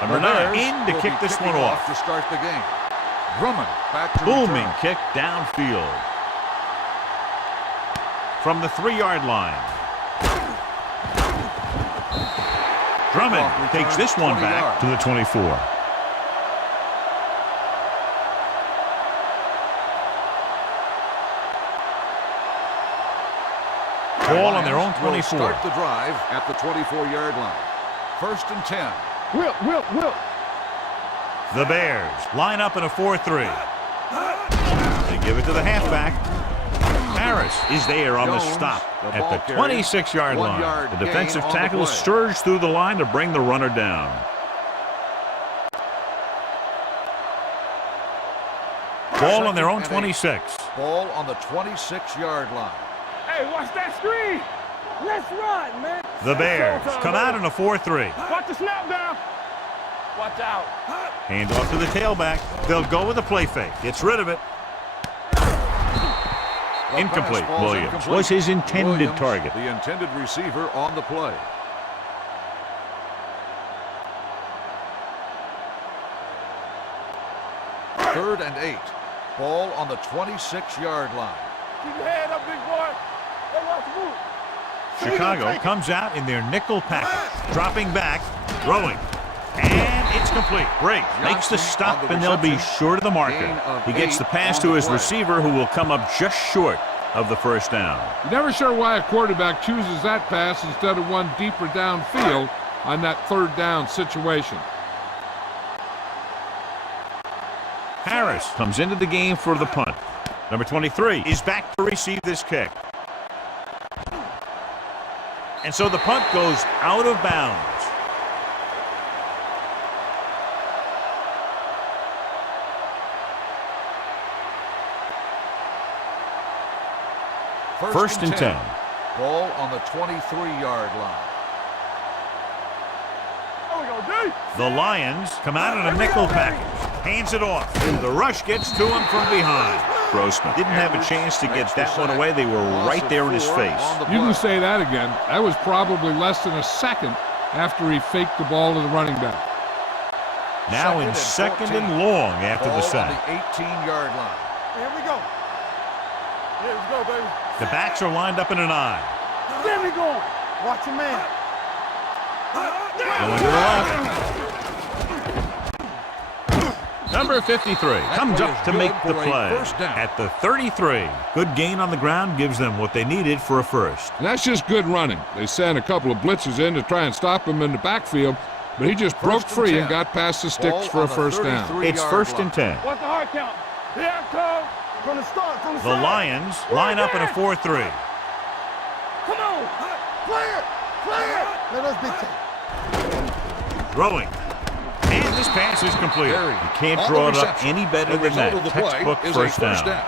Number 9 in to kick this one off. To start the game. Drummond back to Booming return. kick downfield. From the 3-yard line. Drummond takes this one back to the 24. Ball on their own 24. Start the drive at the 24-yard line. 1st and 10. Will. The Bears line up in a 4-3. They give it to the halfback. Harris is there on the stop at the 26-yard line. The defensive tackle surged through the line to bring the runner down. Ball on their own 26. Ball on the 26-yard line. Hey, watch that screen. Let's run, man. The Bears come out in a 4-3. Watch the snap down. Watch out. Hand off to the tailback. They'll go with a play fake. Gets rid of it. Incomplete. Williams was his intended target. The intended receiver on the play. Third and 8. Ball on the 26-yard line. Keep your head up, big boy. Hey, watch the move. Chicago comes out in their nickel package. Dropping back. Throwing. And it's complete. Briggs makes the stop, and they'll be short of the marker. He gets the pass to his receiver, who will come up just short of the first down. You're never sure why a quarterback chooses that pass instead of one deeper downfield on that 3rd down situation. Harris comes into the game for the punt. Number 23 is back to receive this kick. And so the punt goes out of bounds. First and 10. Ball on the 23-yard line. The Lions come out in a nickel package. Hands it off. The rush gets to him from behind. Grossman didn't have a chance to get that one away. They were right there in his face. You can say that again. That was probably less than a second after he faked the ball to the running back. Now in second and long after the sack. On the 18-yard line. Here we go. Here we go, baby. The backs are lined up in an eye. There we go. Watch your man. Going to the left. Number 53 comes up to make the play at the 33. Good gain on the ground gives them what they needed for a first. And that's just good running. They sent a couple of blitzes in to try and stop him in the backfield, but he just broke free and got past the sticks for a first down. It's 1st and 10. What's the hard count? Here I come. From the start, from the The Lions line up in a 4-3. Come on. Play it. Let us be Throwing. And this pass is complete. You can't draw it up any better than that. Textbook first down.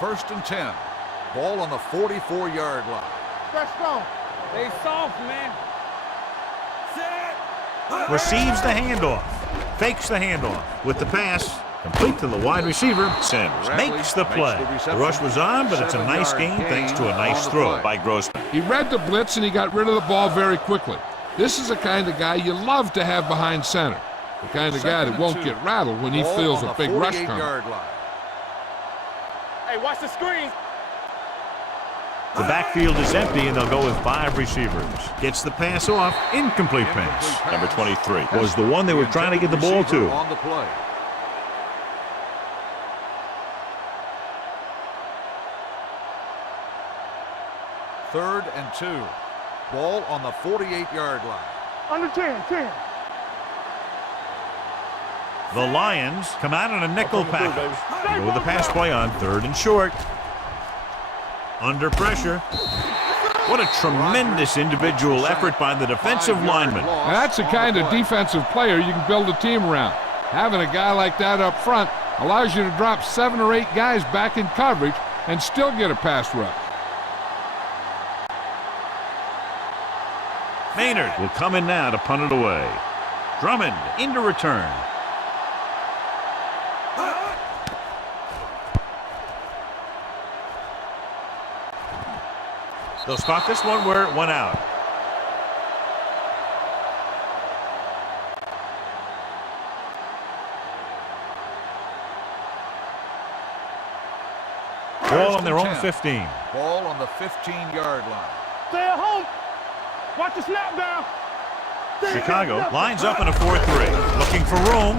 First and 10. Ball on the 44-yard line. Stretch strong. They soft, man. Receives the handoff. Fakes the handoff. With the pass, complete to the wide receiver. Sanders makes the play. The rush was on, but it's a nice gain thanks to a nice throw by Grossman. He read the blitz and he got rid of the ball very quickly. This is the kind of guy you love to have behind center. The kind of guy that won't get rattled when he feels a big rush coming. Hey, watch the screen. The backfield is empty, and they'll go with 5 receivers. Gets the pass off. Incomplete pass. Number 23 was the one they were trying to get the ball to. On the play. Third and 2. Ball on the 48-yard line. Under 10. The Lions come out in a nickel package. They go with the pass play on 3rd and short. Under pressure. What a tremendous individual effort by the defensive lineman. And that's the kind of defensive player you can build a team around. Having a guy like that up front allows you to drop 7 or 8 guys back in coverage and still get a pass rush. Maynard will come in now to punt it away. Drummond into return. They'll spot this one where it went out. Ball on their own 15. Ball on the 15-yard line. Stay at home. Watch the snap down. Chicago lines up in a 4-3. Looking for room.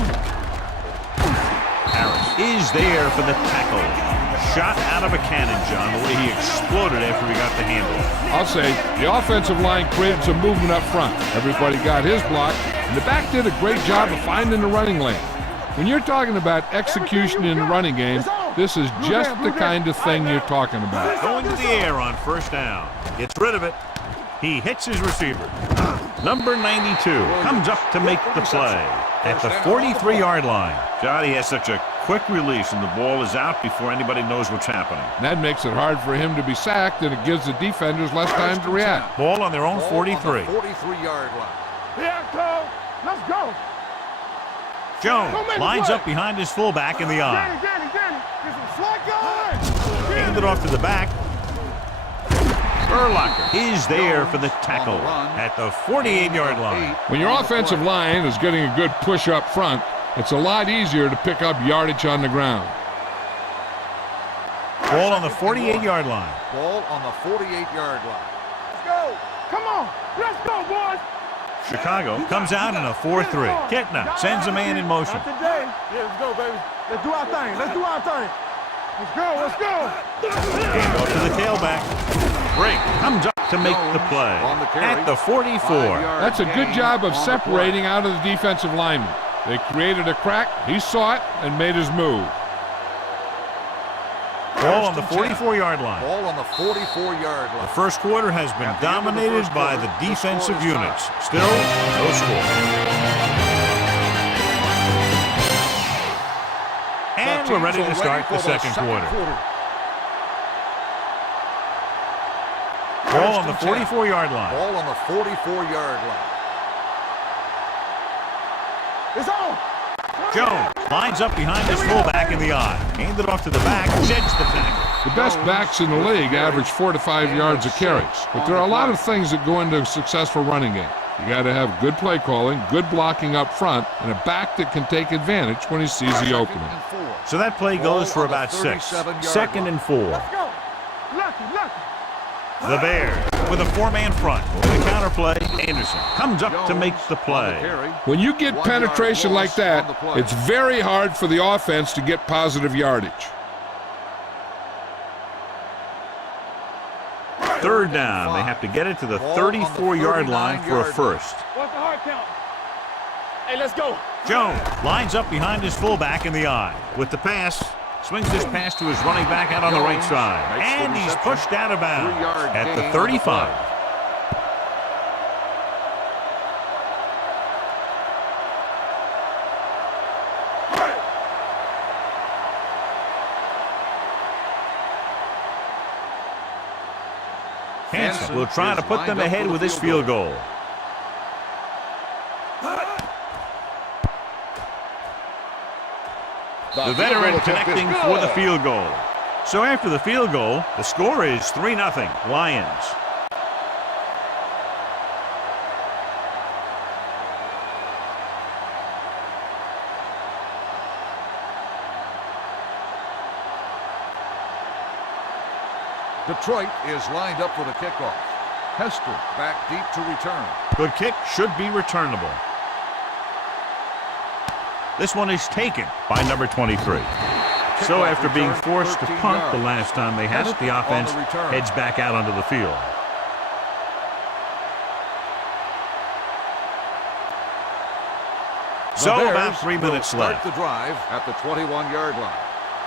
Harris is there for the tackle. Shot out of a cannon, John, the way he exploded after he got the handle. I'll say the offensive line created some movement up front. Everybody got his block, and the back did a great job of finding the running lane. When you're talking about execution in the running game, this is just the kind of thing you're talking about. Going to the air on first down. Gets rid of it. He hits his receiver. Number 92 comes up to make the play at the 43-yard line. John, he has such a quick release, and the ball is out before anybody knows what's happening. And that makes it hard for him to be sacked, and it gives the defenders less time to react. Ball on their own 43. 43-yard line. Yeah, Cole. Let's go. Jones lines up behind his fullback in the eye. Danny. Get some slack going. Hand it off to the back. Urlacher is there for the tackle at the 48-yard line. When your offensive line is getting a good push up front, it's a lot easier to pick up yardage on the ground. Ball on the 48-yard line. Ball on the 48-yard line. Let's go. Come on. Let's go, boys. Chicago comes out in a 4-3. Kitna sends a man in motion. Not today. Yeah, let's go, baby. Let's do our thing. Let's go. Hand off to the tailback. Brink comes up to make the play at the 44. That's a good job of separating out of the defensive lineman. They created a crack, he saw it, and made his move. Ball on the 44-yard line. Ball on the 44-yard line. The first quarter has been dominated by the defensive units. Still, no score. And we're ready to start the second quarter. Ball on the 44-yard line. Ball on the 44-yard line. It's on. Jones lines up behind his fullback in the eye. Hand it off to the back, sheds the tackle. The best backs in the league average 4 to 5 yards a carry. But there are a lot of things that go into a successful running game. You got to have good play calling, good blocking up front, and a back that can take advantage when he sees the opening. So that play goes for about 6. Second and 4. Let's go. Lucky. The Bears with a 4-man front. The counterplay, Anderson comes up to make the play. When you get penetration like that, it's very hard for the offense to get positive yardage. Third down. They have to get it to the 34-yard line for a first. What's the hard count? Hey, let's go. Jones lines up behind his fullback in the eye. With the pass, swings this pass to his running back out on the right side. And he's pushed out of bounds at the 35. Hansen will try to put them ahead with his field goal. The veteran connecting for the field goal. So after the field goal, the score is 3-0 Lions. Detroit is lined up for the kickoff. Hester back deep to return. Good kick, should be returnable. This one is taken by number 23. So after being forced to punt the last time they had it, the offense heads back out onto the field. So about 3 minutes left. The drive at the 21-yard line.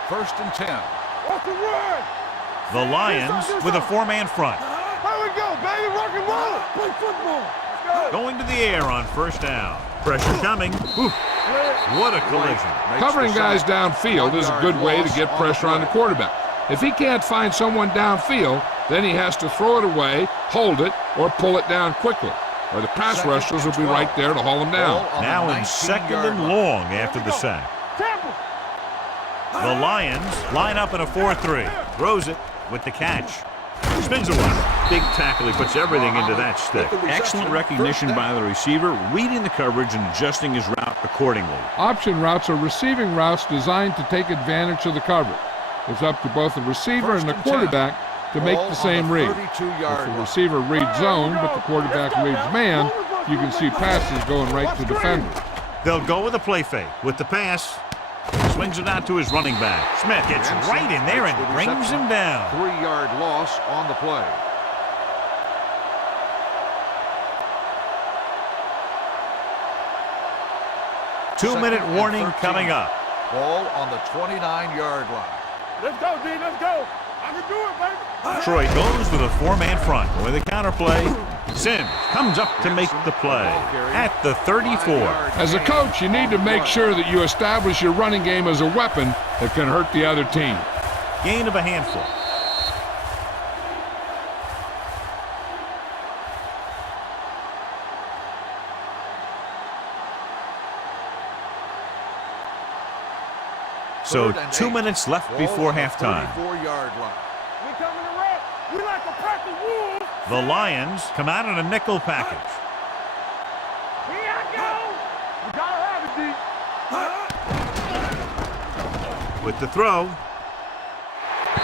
1st and 10. What's the word? The Lions with a 4-man front. Here we go, baby. Rock and roll. Play football. Let's go. Going to the air on first down. Pressure coming. Ooh, what a collision. Covering guys downfield is a good way to get pressure on the quarterback. If he can't find someone downfield, then he has to throw it away, hold it, or pull it down quickly, or the pass rushers will be right there to haul him down. Now in 2nd and long after the sack. The Lions line up in a 4-3. Throws it with the catch. Spins away. big tackle. He puts everything into that stick. Excellent recognition by the receiver, reading the coverage and adjusting his route accordingly. Option routes are receiving routes designed to take advantage of the coverage. It's up to both the receiver and the quarterback to make the same read. If the receiver reads zone, but the quarterback reads man, you can see passes going right to defenders. They'll go with a play fake. With the pass, swings it out to his running back. Smith gets right in there and brings him down. 3-yard loss on the play. Two-minute warning coming up. Ball on the 29-yard line. Let's go, D. Let's go. I can do it, baby. Troy goes with a 4-man front. With a counter play, Sims comes up to make the play at the 34. As a coach, you need to make sure that you establish your running game as a weapon that can hurt the other team. Gain of a handful. So 2 minutes left before halftime. 34-yard line. We coming to wreck. We like a pack of wolves. The Lions come out in a nickel package. Here I go. We gotta have it, D. With the throw.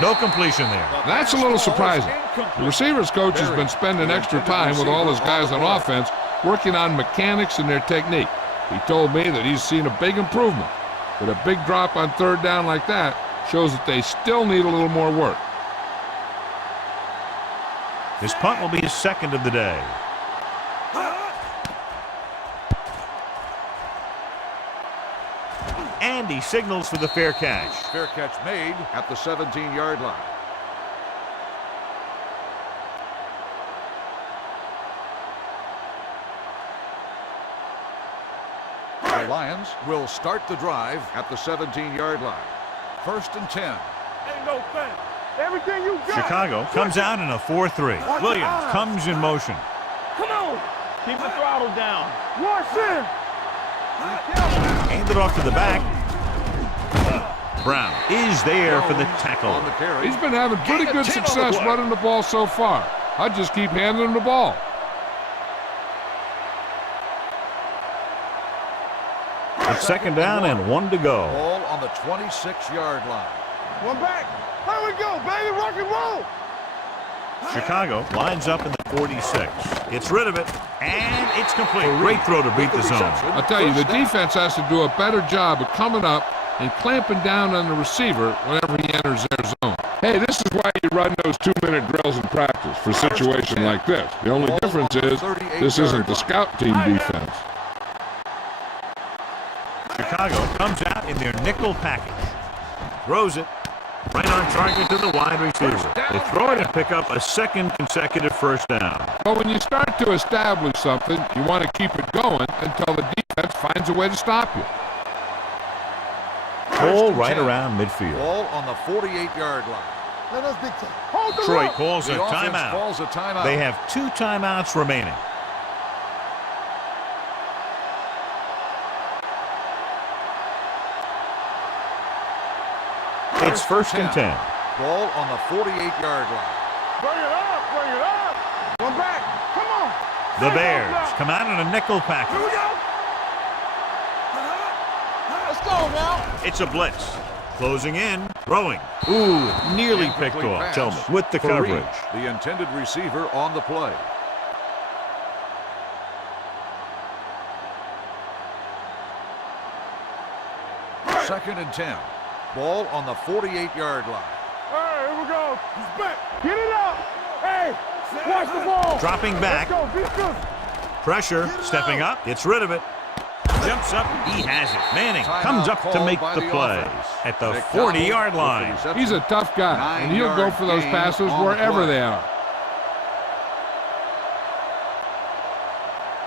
No completion there. That's a little surprising. The receivers coach has been spending extra time with all his guys on offense working on mechanics and their technique. He told me that he's seen a big improvement. But a big drop on third down like that shows that they still need a little more work. His punt will be his second of the day. And he signals for the fair catch. Fair catch made at the 17-yard line. The Lions will start the drive at the 17-yard line. 1st and 10. Ain't no thing. Everything you got. Chicago comes out in a 4-3. Williams comes in motion. Come on. Keep the throttle down. Watch in. Hand it off to the back. Brown is there for the tackle. On the carry. He's been having pretty good success running the ball so far. I'd just keep handing him the ball. It's 2nd down and 1 to go. Ball on the 26-yard line. One back. Here we go, baby. Rock and roll. Chicago lines up in the 46. Gets rid of it, and it's complete. Great throw to beat the zone. I'll tell you, the defense has to do a better job of coming up and clamping down on the receiver whenever he enters their zone. Hey, this is why you run those 2-minute drills in practice for a situation like this. The only difference is this isn't the scout team defense. Chicago comes out in their nickel package. Throws it. Right on target to the wide receiver. They throw it and pick up a second consecutive first down. But when you start to establish something, you want to keep it going until the defense finds a way to stop you. Ball right around midfield. Ball on the 48-yard line. Let us big time. Hold the Detroit rope. calls a The offense timeout. calls a timeout. They have 2 timeouts remaining. It's 1st and 10. Ball on the 48-yard line. Bring it up. Bring it up. One back. Come on. The Bears come out in a nickel package. Here we go. Let's go now. It's a blitz. Closing in. Throwing. Ooh, nearly picked Incomplete off. pass Tillman with the for coverage. Reed, the intended receiver on the play. Second and 10. Ball on the 48-yard line. All right, here we go. He's back. Get it up. Hey, watch the ball. Dropping back. Let's go. Be good. Pressure. Stepping up. Gets rid of it. Jumps up. He has it. Manning comes up to make the play at the 40-yard line. He's a tough guy, and he'll go for those passes wherever they are.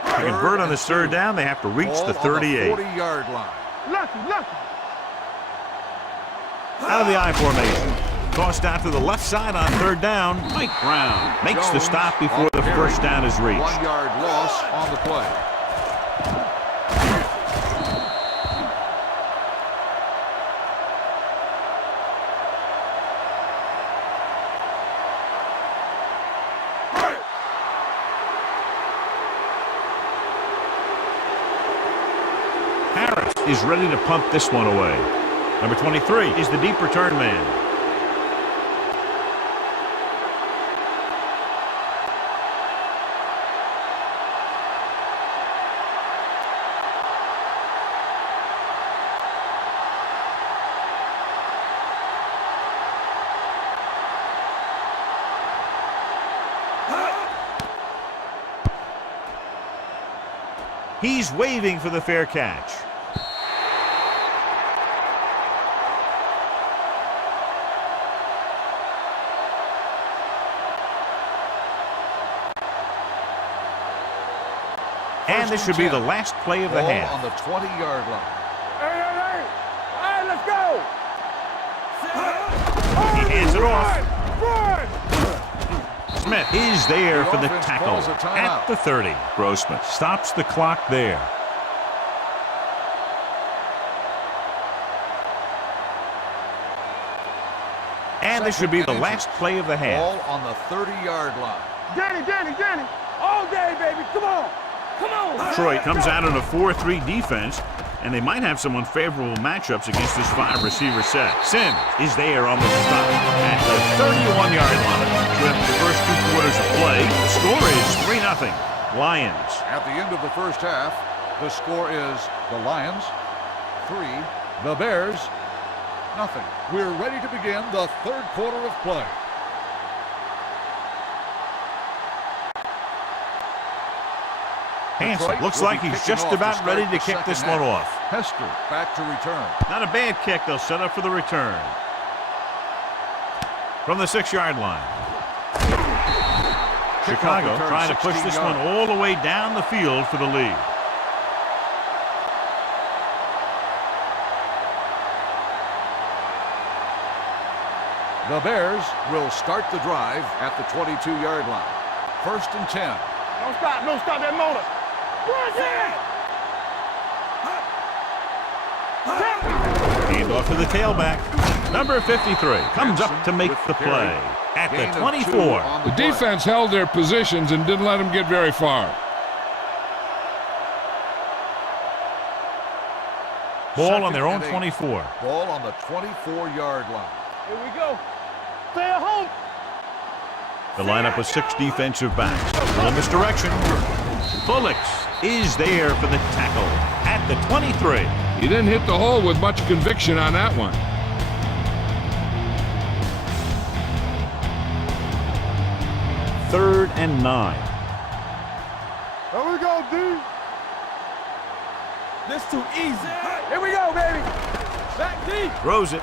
To convert on this 3rd down, they have to reach the 38. 40-yard line. Lucky. Out of the I formation. Tossed out to the left side on 3rd down. Mike Brown makes the stop before the first down is reached. 1-yard loss on the play. is ready to punt this one away. Number 23 is the deep return man. He's waving for the fair catch. And this should be the last play of the half. On the 20-yard line. Hey, let's go. He hands it off. Run. Smith is there for the offense tackle calls a timeout. at the 30. Grossman stops the clock there. And this should be the last play of the half. Ball on the 30-yard line. Danny. All day, baby. Come on. Detroit comes out in a 4-3 defense, and they might have some unfavorable matchups against this 5-receiver set. Sims is there on the stop at the 31-yard line. So after the first 2 quarters of play, the score is 3-0. Lions. At the end of the first half, the score is the Lions 3, the Bears 0. We're ready to begin the third quarter of play. Hanson looks like he's just about ready to kick this one off. Hester back to return. Not a bad kick. They'll set up for the return. From the 6-yard line. Chicago trying to push this one all the way down the field for the lead. The Bears will start the drive at the 22-yard line. 1st and 10. Don't stop that motor. Hand off to the tailback. Number 53 comes up to make the play at the 24. The defense held their positions and didn't let them get very far. Ball on their own 24. Ball on the 24-yard line. Here we go. Stay at home. The lineup with 6 defensive backs. A little misdirection. Bullocks is there for the tackle at the 23. He didn't hit the hole with much conviction on that one. Third and 9. Here we go, D. This too easy. Here we go, baby. Back deep. Throws it.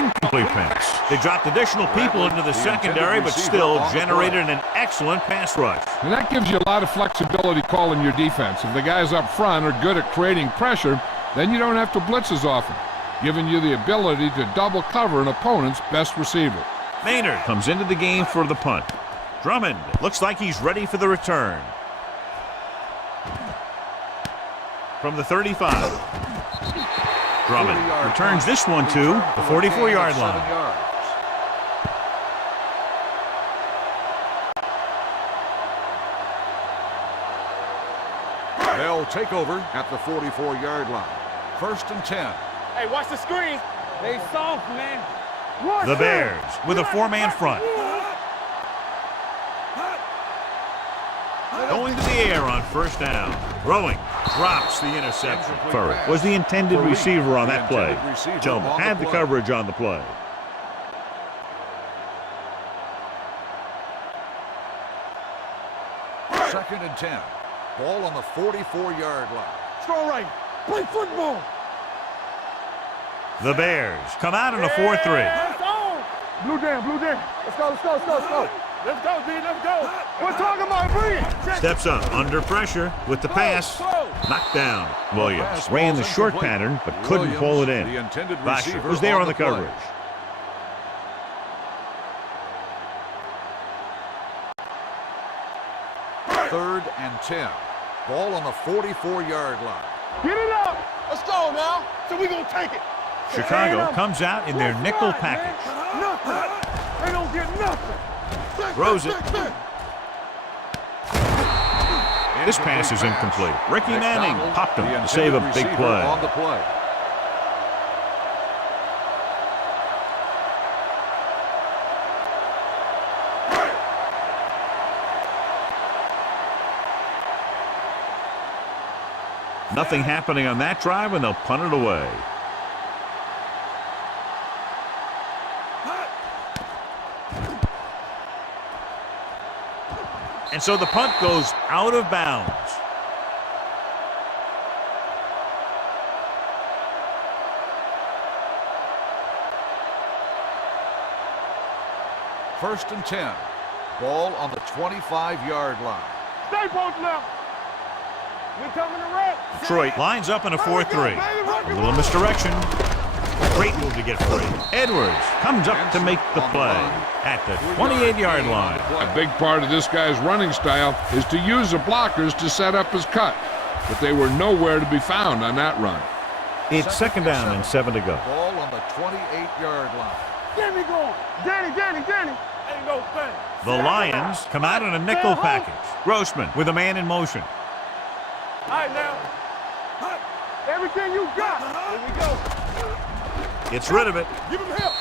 Incomplete pass. They dropped additional people into the secondary, but still generated an excellent pass rush. And that gives you a lot of flexibility calling your defense. If the guys up front are good at creating pressure, then you don't have to blitz as often, giving you the ability to double cover an opponent's best receiver. Maynard comes into the game for the punt. Drummond looks like he's ready for the return. From the 35. Drummond returns this one to the 44-yard line. They'll take over at the 44-yard line. 1st and 10. Hey, watch the screen. They soft, man. The Bears with a 4-man front. Going to the air on 1st down. Throwing. Drops the interception. Furry was the intended receiver on that play. Tillman had the coverage on the play. Second and 10. Ball on the 44-yard line. Strong right. Play football. The Bears come out in a 4-3. Blue down. Let's go. Let's go, D. Let's go. We're talking about bring. Steps up under pressure with the pass. Knocked down. Williams ran the short pattern but couldn't pull it in. Basher was there on the coverage. Third and 10. Ball on the 44-yard line. Get it up. Let's go now. So we're going to take it. Chicago comes out in their nickel package. Nothing. They don't get nothing. Throws it. This pass is incomplete. Ricky Manning popped him to save a big play. On the play. Nothing happening on that drive, and they'll punt it away. And so the punt goes out of bounds. First and 10. Ball on the 25-yard line. Stay both left. We're coming to red. Detroit lines up in a 4-3. A little misdirection. Great move to get free. Edwards comes up to make the play at the 28-yard line. A big part of this guy's running style is to use the blockers to set up his cut, but they were nowhere to be found on that run. It's second down and 7 to go. Ball on the 28-yard line. Get me going. Danny. Ain't no thing. The Lions come out in a nickel package. Grossman with a man in motion. All right, now. Everything you got. Here we go. Gets rid of it. Give him help.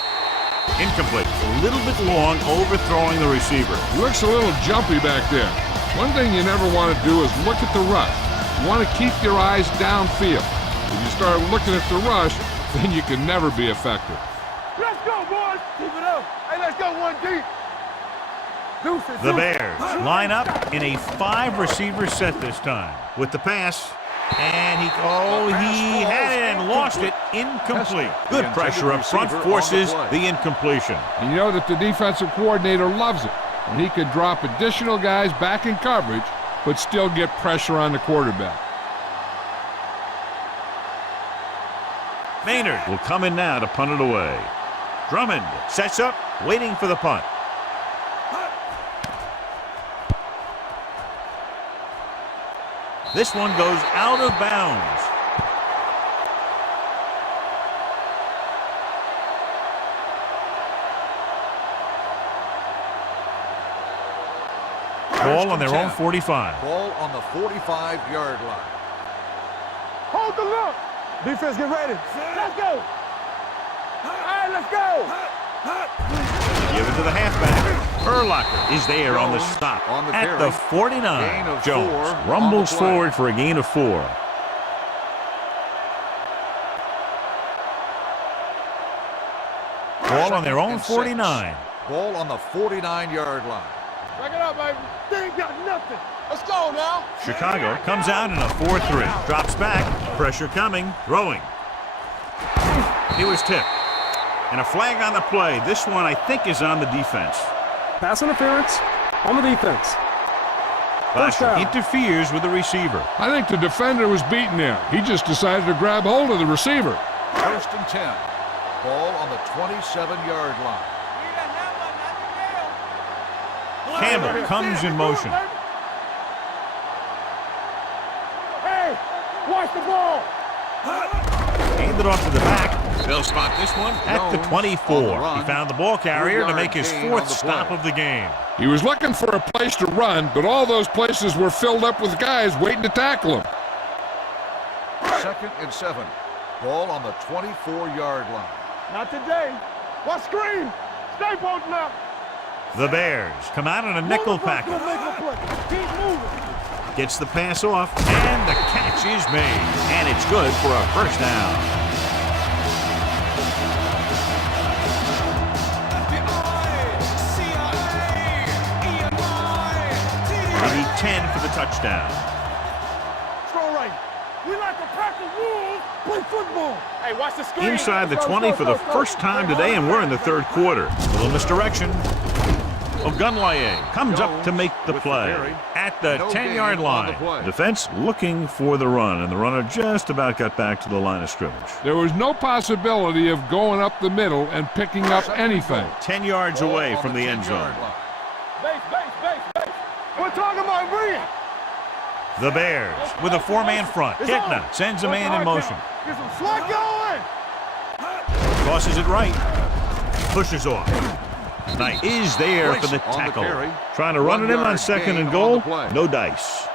Incomplete. A little bit long, overthrowing the receiver. He looks a little jumpy back there. One thing you never want to do is look at the rush. You want to keep your eyes downfield. If you start looking at the rush, then you can never be effective. Let's go, boys. Keep it up. Hey, let's go one deep. Deuces, The Bears line up in a 5-receiver set this time. With the pass, and he had it and lost it. Incomplete. Good pressure up front forces the incompletion. And you know that the defensive coordinator loves it. And he could drop additional guys back in coverage, but still get pressure on the quarterback. Maynard will come in now to punt it away. Drummond sets up, waiting for the punt. This one goes out of bounds. Ball on their own 45. Ball on the 45-yard line. Hold the look. Defense, get ready. Let's go. All right, let's go. Give it to the halfback. Urlacher is there on the stop on the at carry. the 49. Gain of Jones 4 on rumbles the play. forward for a gain of 4. Ball on their own 49. Ball on the 49-yard line. Back it up, baby. They ain't got nothing. Let's go now. Chicago comes out in a 4-3. Drops back. Pressure coming. Throwing. He was tipped. And a flag on the play. This one, I think, is on the defense. Pass interference on the defense. Bush interferes with the receiver. I think the defender was beaten there. He just decided to grab hold of the receiver. First and 10. Ball on the 27-yard line. Campbell comes in motion. Hey, watch the ball. Hand it off to the back. They'll spot this one at the 24. He found the ball carrier to make his 4th stop of the game. He was looking for a place to run, but all those places were filled up with guys waiting to tackle him. Second and 7. Ball on the 24-yard line. Not today. What screen? Stay both left. The Bears come out in a nickel package. Keep moving. Gets the pass off, and the catch is made. And it's good for a first down. Maybe 10 for the touchdown. Throw right. We like a pack of wolves play football. Hey, watch the screen. Inside the 20 for the first time today, and we're in the 3rd quarter. A little misdirection. Ogunlaye comes up to make the play at the 10-yard line. Defense looking for the run, and the runner just about got back to the line of scrimmage. There was no possibility of going up the middle and picking up anything. 10 yards away from the end zone. Base. We're talking about Bree. The Bears with a 4-man front. Kitna sends a man in motion. Get some slack going. Tosses it right. Pushes off. Knight is there for the tackle. Trying to run it in on 2nd and goal. No dice.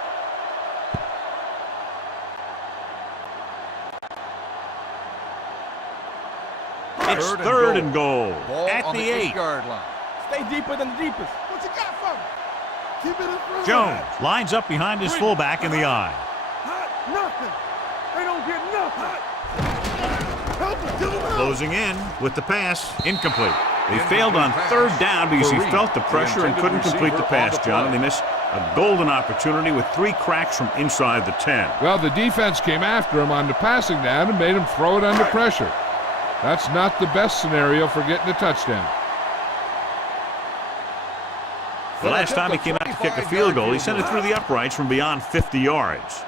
It's third and goal Ball at on the the 8. 8-yard line. Stay deeper than the deepest. What you got for me? Keep it in front. Jones lines up behind his fullback in the eye. Nothing. They don't get nothing. Help him. Give him help. Closing in with the pass, incomplete. They failed on third down because he felt the pressure and couldn't complete the pass, John. And they missed a golden opportunity with 3 cracks from inside the 10. Well, the defense came after him on the passing down and made him throw it under pressure. That's not the best scenario for getting a touchdown. The last time he came out to kick a field goal, he sent it through the uprights from beyond 50 yards.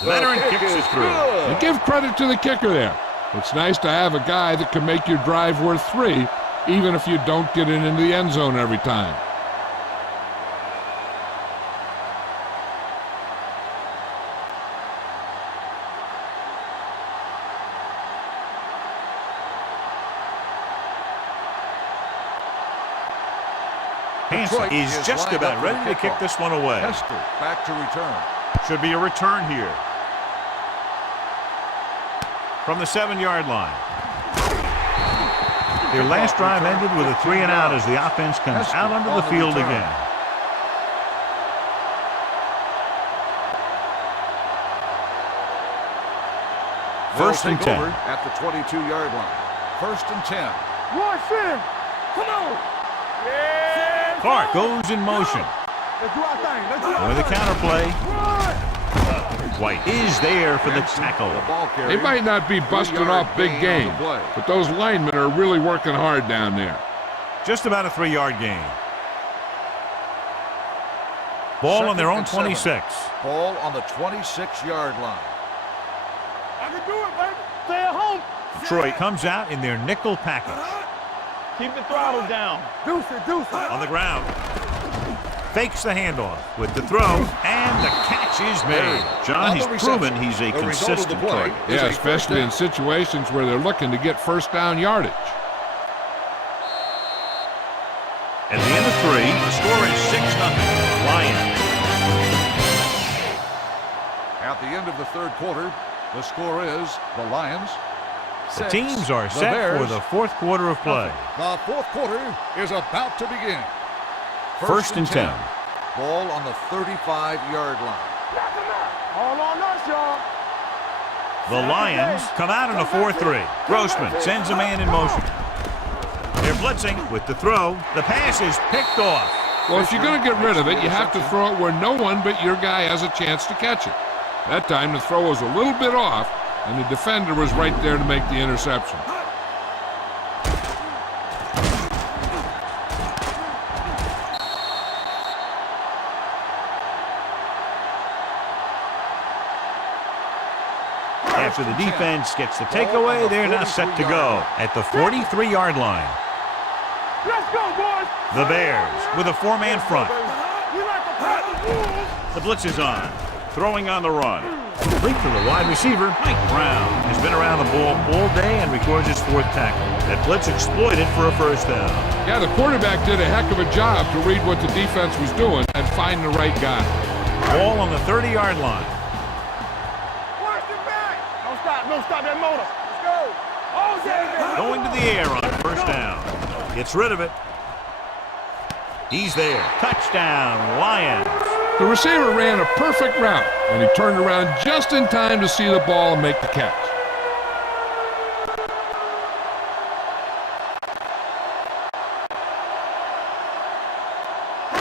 The veteran kicks it through. And give credit to the kicker there. It's nice to have a guy that can make your drive worth 3, even if you don't get it into the end zone every time. Hansen is just about ready to kick this one away. Hester back to return. Should be a return here. From the 7-yard line. Their last drive ended with a 3-and-out as the offense comes out onto the field again. First and 10. At the 22-yard line. First and 10. Rush in. Come on. Yeah. Clark goes in motion. Let's do our thing. Let's do our With a thing. counterplay. Run. White is there for the tackle. They might not be busting off big gain, but those linemen are really working hard down there. Just about a 3-yard gain. Ball on their own 26. Ball on the 26-yard line. I can do it, baby. Stay at home. Detroit comes out in their nickel package. Keep the throttle down. Deuce it, deuce it. On the ground. Fakes the handoff with the throw, and the catch is made. John, he's proven he's a consistent target. Yeah, especially in situations where they're looking to get first down yardage. At the end of 3, the score is 6-0. Lions. At the end of the third quarter, the score is the Lions. The 6, teams are the set Bears, for the fourth quarter of play. The fourth quarter is about to begin. First and 10. Ball on the 35-yard line. All on us, y'all. The Lions come out in a 4-3. Grossman sends a man in motion. They're blitzing with the throw. The pass is picked off. Well, if you're going to get rid of it, you have to throw it where no one but your guy has a chance to catch it. That time the throw was a little bit off, and the defender was right there to make the interception. After the defense gets the takeaway, they're now set to go at the 43-yard line. Let's go, boys. The Bears with a 4-man front. We like to play the rules. The blitz is on. Throwing on the run. Complete to the wide receiver, Mike Brown. Has been around the ball all day and records his 4th tackle. That blitz exploited for a first down. Yeah, the quarterback did a heck of a job to read what the defense was doing and find the right guy. Ball on the 30-yard line. Watch it back. Don't stop that motor. Let's go. Oh, yeah. Going to the air on first down. Gets rid of it. He's there. Touchdown, Lions. The receiver ran a perfect route, and he turned around just in time to see the ball and make the catch.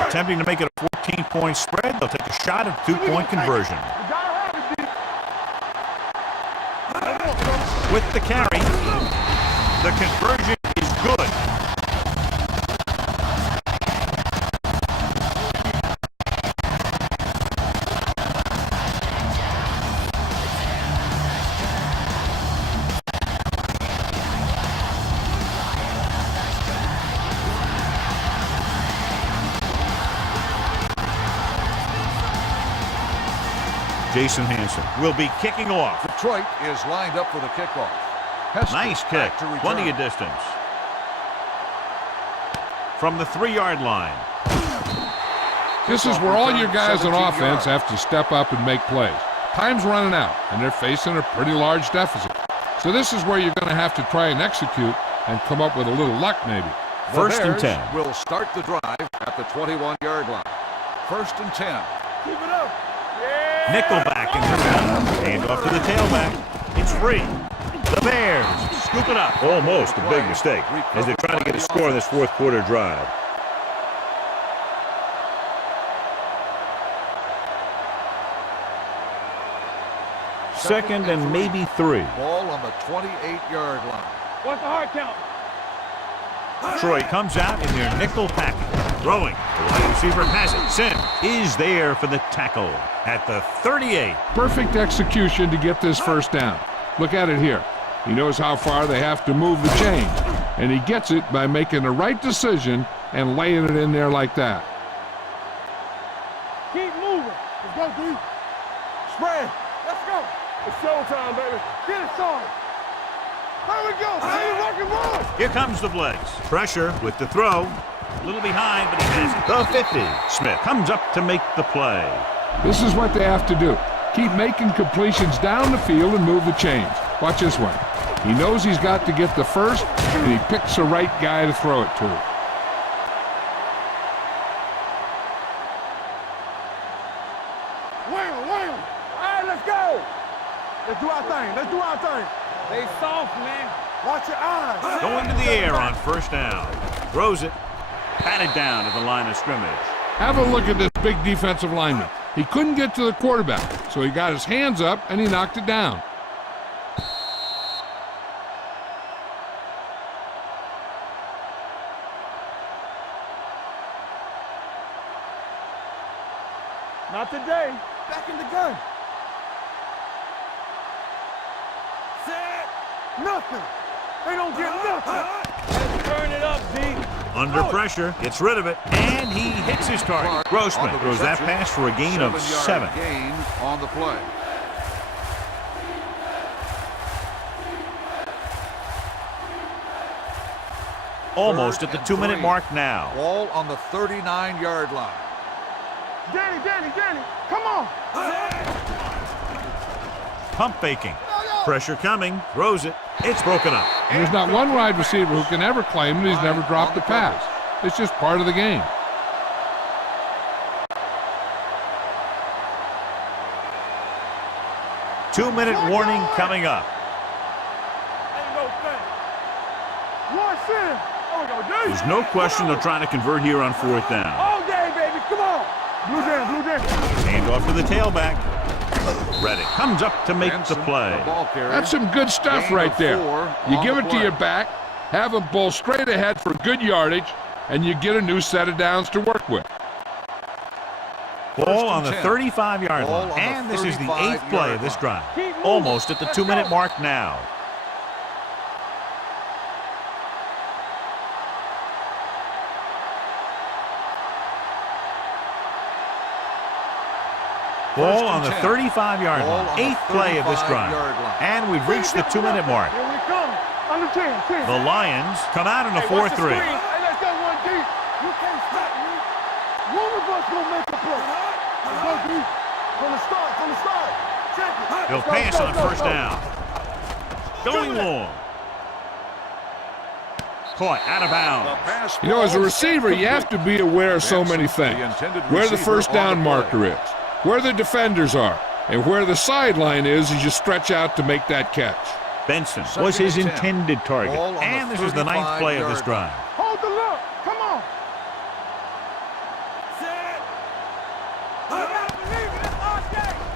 Attempting to make it a 14-point spread, they'll take a shot at 2-point conversion. With the carry, the conversion is good. Jason Hansen will be kicking off. Detroit is lined up for the kickoff. Hester Nice kick, back to return. plenty of distance. From the 3-yard line. This is where all your guys on offense have to step up and make plays. Time's running out, and they're facing a pretty large deficit. So this is where you're going to have to try and execute and come up with a little luck maybe. First and Bears 10. will start the drive at the 21-yard line. First and 10. Keep it up. Nickelback in the center. Hand off to the tailback. It's free. The Bears scoop it up. Almost a big mistake as they're trying to get a score in this fourth quarter drive. Second and maybe 3. Ball on the 28-yard line. What's the hard count? Troy comes out in their nickel package. Throwing. The wide receiver has it. Sim is there for the tackle at the 38. Perfect execution to get this first down. Look at it here. He knows how far they have to move the chain, and he gets it by making the right decision and laying it in there like that. Keep moving. Let's go, D. Spread. Let's go. It's showtime, baby. Get it started. There we go. Baby, rock and roll. Here comes the blitz. Pressure with the throw. A little behind, but he has it. The 50. Smith comes up to make the play. This is what they have to do. Keep making completions down the field and move the chains. Watch this one. He knows he's got to get the first, and he picks the right guy to throw it to. Wham. All right, let's go. Let's do our thing. Let's do our thing. They soft, man. Watch your eyes. Going to the air on first down. Throws it. Patted down at the line of scrimmage. Have a look at this big defensive lineman. He couldn't get to the quarterback, so he got his hands up and he knocked it down. Not today. Back in the gun. Set. Nothing. They don't get nothing. Let's turn it up, D. Under pressure, gets rid of it, and he hits his target. Grossman throws that pass for a gain of 7. Gain on the play. Almost at the 2-minute mark now. Ball on the 39-yard line. Danny, come on. Pump faking. Pressure coming. Throws it. It's broken up. There's not one wide receiver who can ever claim that he's never dropped a pass. It's just part of the game. Two-minute warning coming up. Ain't no thing. One in. Oh, we go, D. There's no question they're trying to convert here on fourth down. All day, baby. Come on. Blue down. Hand off to the tailback. Reddick comes up to make the Benson, play. the ball carrier. That's some good stuff Gain right of there. 4 You on give the it to play. your back, have him bowl straight ahead for good yardage, and you get a new set of downs to work with. Ball on the 10. 35-yard Ball line. on the And this is the 8th 35-yard play of this line. drive. Keep moving. Almost at the Let's 2-minute go. mark now. Ball on the 35-yard Ball line. on the 8th play of this drive. 35-yard line. And we've reached the 2-minute mark. Here we come. Under 10. The Lions come out in a Hey, watch the 4-3. screen. Hey, let's go, 1D. You can't stop me. One of us gonna make a play. Let's go, D. From the start. Check it. He'll Let's go, pass go, on go, first go. down. Going long. Caught out of bounds. You know, as a receiver, you have to be aware of so many things. Where the first down marker is, where the defenders are, and where the sideline is as you stretch out to make that catch. Benson was his Second and 10. intended target. Ball on the And this is the 9th play of this 35-yard drive. Hold the look. Come on.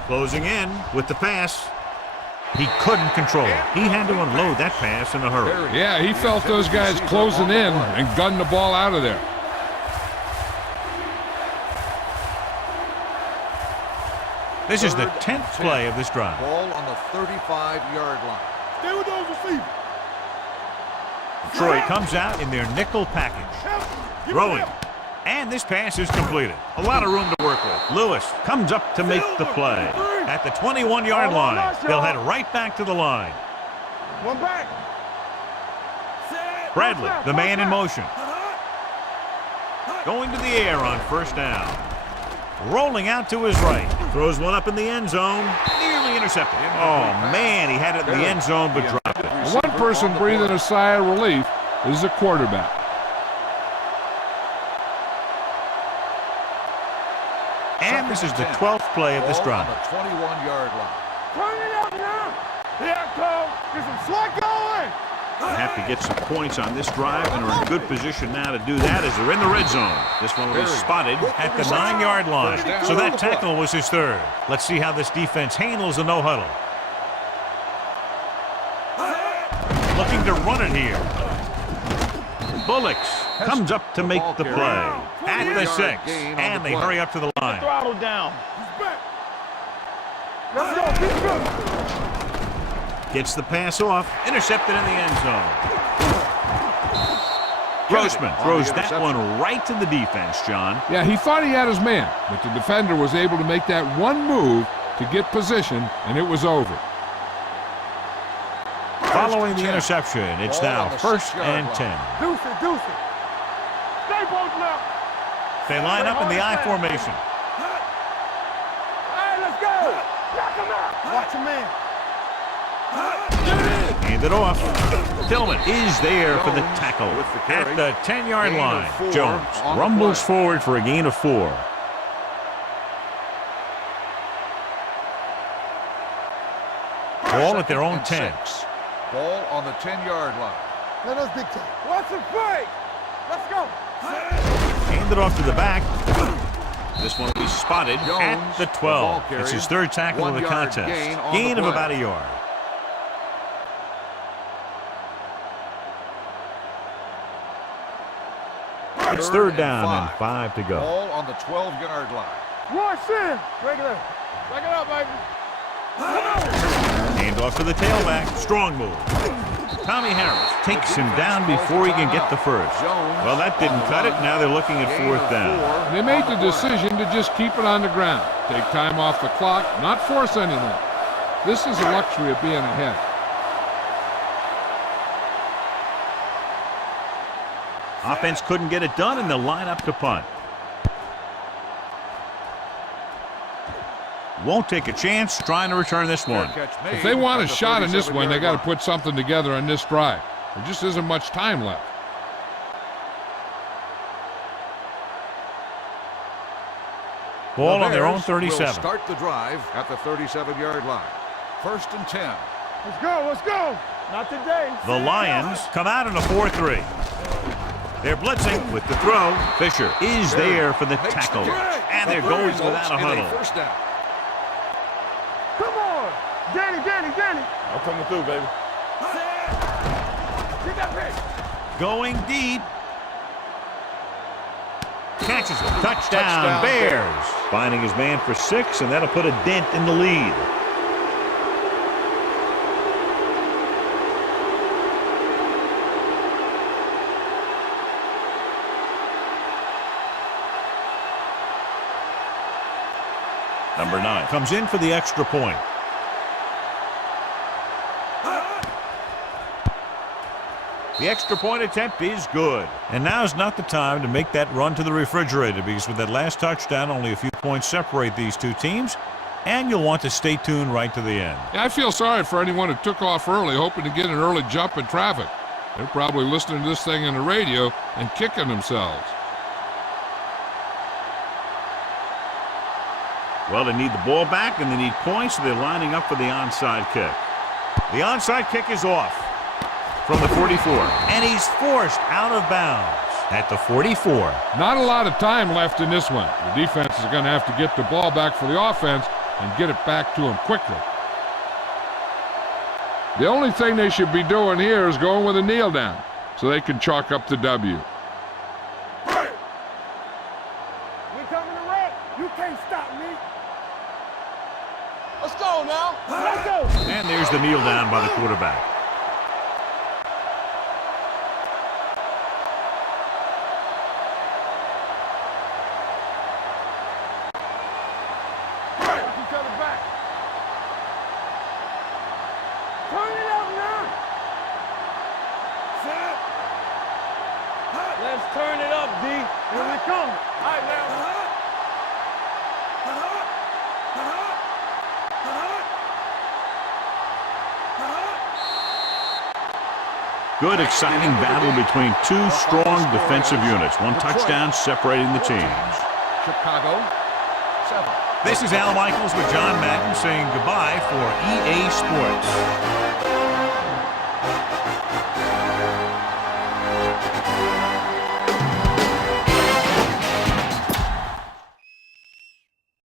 Closing in with the pass. He couldn't control it. He had to unload that pass in a hurry. Yeah, he felt those guys closing in and gunned the ball out of there. This is the 10th play of this drive. Ball on the 35-yard line. Stay with those receivers. Troy comes out in their nickel package. Throwing. And this pass is completed. A lot of room to work with. Lewis comes up to make the play. At the 21-yard line, they'll head right back to the line. One back. Bradley, the man in motion. Going to the air on first down. Rolling out to his right. Throws one up in the end zone. Nearly intercepted. Oh, man, he had it in the end zone but dropped it. One person breathing a sigh of relief is the quarterback. And this is the 12th play of this drive. On the 21-yard line. Turn it up now. Here I come. Get some slack going. They have to get some points on this drive and are in good position now to do that as they're in the red zone. This one will be spotted at the 9-yard line. So that tackle was his third. Let's see how this defense handles the no-huddle. Looking to run it here. Bullocks comes up to make the play at the 6, and they hurry up to the line. Throttle down. Let's go. Keep going. Gets the pass off, intercepted in the end zone. Grossman throws that one right to the defense, John. Yeah, he thought he had his man, but the defender was able to make that one move to get position, and it was over. Following the interception, it's now 1st and 10. Deuce it. Stay both left. They line up in the I formation. All right, let's go. Knock him out. Watch him in. Hand it off. Tillman is there for the tackle at the 10-yard line. Jones rumbles forward for a gain of 4. Ball at their own 10. Ball on the 10-yard line. Let us dictate. Watch him fake. Let's go. Hand it off to the back. This one will be spotted at the 12. It's his 3rd tackle of the contest. Gain of about a yard. It's 3rd down and 5 to go. Ball on the 12-yard line. Rush in. Regular. Break it up, baby. Hand off to the tailback. Strong move. Tommy Harris takes him down before he can get the first. Well, that didn't cut it. Now they're looking at 4th down. They made the decision to just keep it on the ground. Take time off the clock, not force anything. This is the luxury of being ahead. Offense couldn't get it done, and they'll line up to punt. Won't take a chance trying to return this one. If they want a shot in this one, they got to put something together on this drive. There just isn't much time left. Ball on their own 37. Will start the drive at the 37-yard line. 1st and 10. Let's go. Not today. The Lions come out in a 4-3. They're blitzing with the throw. Fisher is there for the tackle. And they're going without a huddle. First down. Come on. Danny. I'm coming through, baby. Get that pitch. Going deep. Catches it. Touchdown, Bears. Finding his man for 6, and that'll put a dent in the lead. Number 9 comes in for the extra point. The extra point attempt is good. And now's not the time to make that run to the refrigerator, because with that last touchdown, only a few points separate these two teams, and you'll want to stay tuned right to the end. Yeah, I feel sorry for anyone who took off early, hoping to get an early jump in traffic. They're probably listening to this thing on the radio and kicking themselves. Well, they need the ball back, and they need points, so they're lining up for the onside kick. The onside kick is off from the 44, and he's forced out of bounds at the 44. Not a lot of time left in this one. The defense is going to have to get the ball back for the offense and get it back to him quickly. The only thing they should be doing here is going with a kneel down so they can chalk up the W. We coming to wreck. You can't stop me. Let's go now. Let's go. And there's the kneel down by the quarterback. Each other back. Turn it up now. Set. Let's turn it up, D. Here we come. All right, now. Good, exciting battle between two strong defensive units. One touchdown separating the teams. Chicago, 7. This is Al Michaels with John Madden saying goodbye for EA Sports.